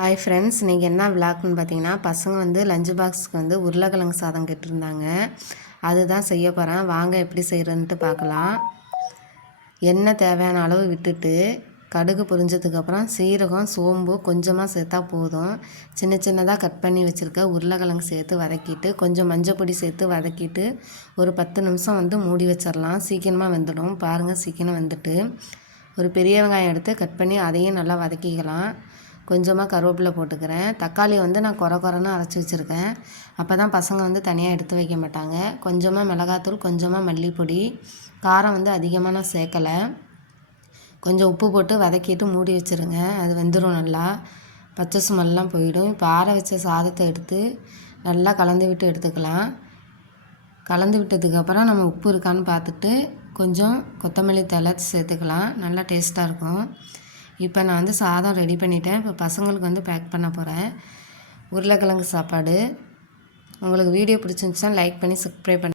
Hi friends, இன்றைக்கி என்ன விளாக்னு பார்த்தீங்கன்னா, பசங்க வந்து லஞ்ச் பாக்ஸுக்கு வந்து உருளைக்கிழங்கு சாதம் கேட்டிருந்தாங்க. அதுதான் செய்ய போகிறேன். வாங்க எப்படி செய்கிறதுன்ட்டு பார்க்கலாம். எண்ணெய் தேவையான அளவு விட்டுட்டு கடுகு பொரிஞ்சதுக்கப்புறம் சீரகம், சோம்பு கொஞ்சமாக சேர்த்தா போதும். சின்ன சின்னதாக கட் பண்ணி வச்சுருக்க உருளைக்கிழங்கு சேர்த்து வதக்கிட்டு கொஞ்சம் மஞ்சள் பொடி சேர்த்து வதக்கிட்டு ஒரு 10 நிமிஷம் வந்து மூடி வச்சிடலாம். சீக்கிரமாக வெந்துடும். பாருங்கள், சீக்கிரம் வெந்துட்டு ஒரு பெரிய வெங்காயம் எடுத்து கட் பண்ணி அதையும் நல்லா வதக்கிக்கலாம். கொஞ்சமாக கருவேப்பிலை போட்டுக்கிறேன். தக்காளி வந்து நான் குறைன்னு அரைச்சி வச்சுருக்கேன். அப்போ தான் பசங்க வந்து தனியாக எடுத்து வைக்க மாட்டாங்க. கொஞ்சமாக மிளகாத்தூள், கொஞ்சமாக மல்லிப்பொடி, காரம் வந்து அதிகமாக நான் சேர்க்கலை. கொஞ்சம் உப்பு போட்டு வதக்கிட்டு மூடி வச்சுருங்க. அது வெந்துடும் நல்லா. பச்சை ஸ்மெல்லாம் போயிடும். இப்போ ஆற வச்ச சாதத்தை எடுத்து நல்லா கலந்து விட்டு எடுத்துக்கலாம். கலந்து விட்டதுக்கப்புறம் நம்ம உப்பு இருக்கான்னு பார்த்துட்டு கொஞ்சம் கொத்தமல்லி தழை சேர்த்துக்கலாம். நல்லா டேஸ்ட்டாக இருக்கும். இப்போ நான் வந்து சாதம் ரெடி பண்ணிட்டேன். இப்போ பசங்களுக்கு வந்து பேக் பண்ண போகிறேன். உருளைக்கிழங்கு சாப்பாடு. உங்களுக்கு வீடியோ பிடிச்சிருந்துச்சுன்னா லைக் பண்ணி சப்ஸ்கிரைப் பண்ணி